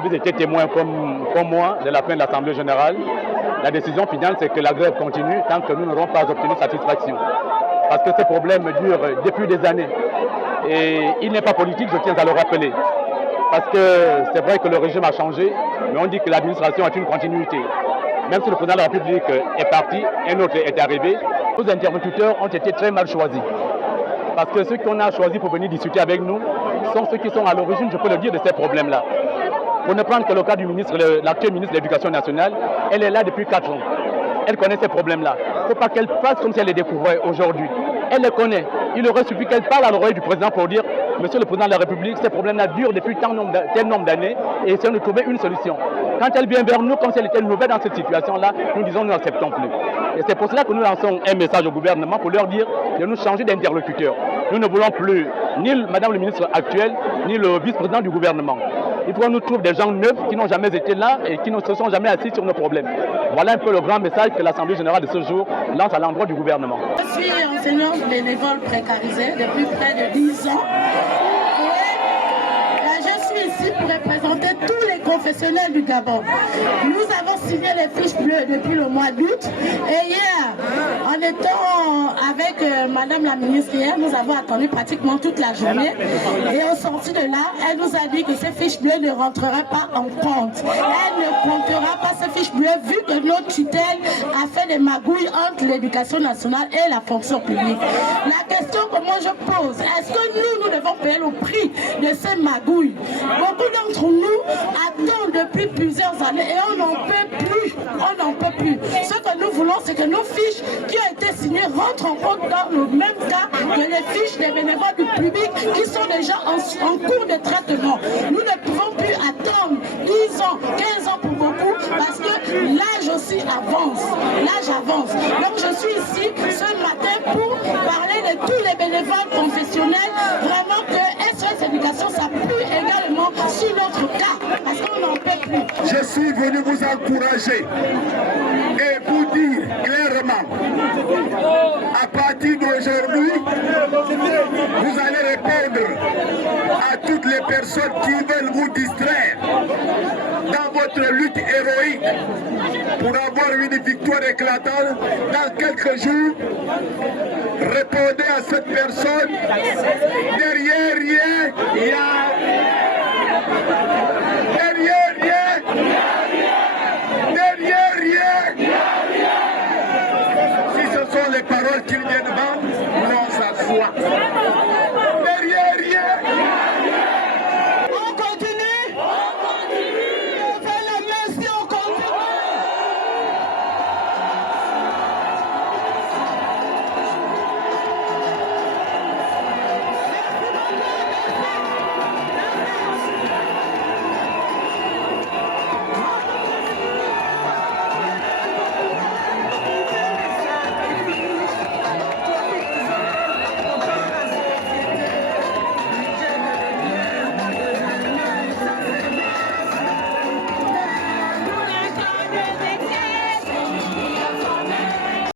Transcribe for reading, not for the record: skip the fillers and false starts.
vous avez été témoin comme moi de la fin de l'Assemblée générale. La décision finale, c'est que la grève continue tant que nous n'aurons pas obtenu satisfaction. Parce que ces problèmes durent depuis des années. Et il n'est pas politique, je tiens à le rappeler. Parce que c'est vrai que le régime a changé, mais on dit que l'administration a une continuité. Même si le président de la République est parti, un autre est arrivé, nos interlocuteurs ont été très mal choisis. Parce que ceux qu'on a choisis pour venir discuter avec nous sont ceux qui sont à l'origine, je peux le dire, de ces problèmes-là. Pour ne prendre que le cas du ministre, l'actuel ministre de l'Éducation nationale, elle est là depuis 4 ans. Elle connaît ces problèmes-là. Il ne faut pas qu'elle fasse comme si elle les découvrait aujourd'hui. Elle les connaît. Il aurait suffi qu'elle parle à l'oreille du président pour dire « Monsieur le président de la République, ces problèmes-là durent depuis tel nombre d'années et essayons de trouver une solution. » Quand elle vient vers nous, comme si elle était nouvelle dans cette situation-là, nous disons « Nous n'acceptons plus. » Et c'est pour cela que nous lançons un message au gouvernement pour leur dire de nous changer d'interlocuteur. Nous ne voulons plus ni Madame le ministre actuel, ni le vice-président du gouvernement. Il faut qu'on nous trouve des gens neufs qui n'ont jamais été là et qui ne se sont jamais assis sur nos problèmes. Voilà un peu le grand message que l'Assemblée générale de ce jour lance à l'endroit du gouvernement. Je suis enseignante bénévole précarisée depuis près de 10 ans. Et je suis ici pour représenter tous les confessionnels du Gabon. Nous avons signé les fiches bleues depuis le mois d'août. Et hier, en étant avec Madame la ministre hier, nous avons attendu pratiquement toute la journée. Et au sorti de là, elle nous a dit que ces fiches bleues ne rentreraient pas en compte. Elle ne comptera pas ces fiches bleues vu que notre tutelle a fait des magouilles entre l'éducation nationale et la fonction publique. La question que moi je pose, est-ce que nous devons payer le prix de ces magouilles? Beaucoup d'entre nous attendent depuis plusieurs années et on n'en peut plus. On n'en peut plus. Ce que nous voulons, c'est que nos fiches qui ont été signées rentrent en compte dans le même cas que les fiches des bénévoles du public qui sont déjà en cours de traitement. Nous ne pouvons plus attendre 10 ans, 15 ans pour beaucoup parce que l'âge aussi avance. L'âge avance. Donc je suis ici ce matin pour parler de tous les bénévoles confessionnels, vraiment que SOS Éducation s'appuie également sur notre cas parce qu'on n'en peut plus. Je suis venu vous encourager et vous dire clairement, à partir d'aujourd'hui, vous allez répondre à toutes les personnes qui veulent vous distraire dans votre lutte héroïque pour avoir une victoire éclatante dans quelques jours. Répondez à cette personne. Derrière rien, il y a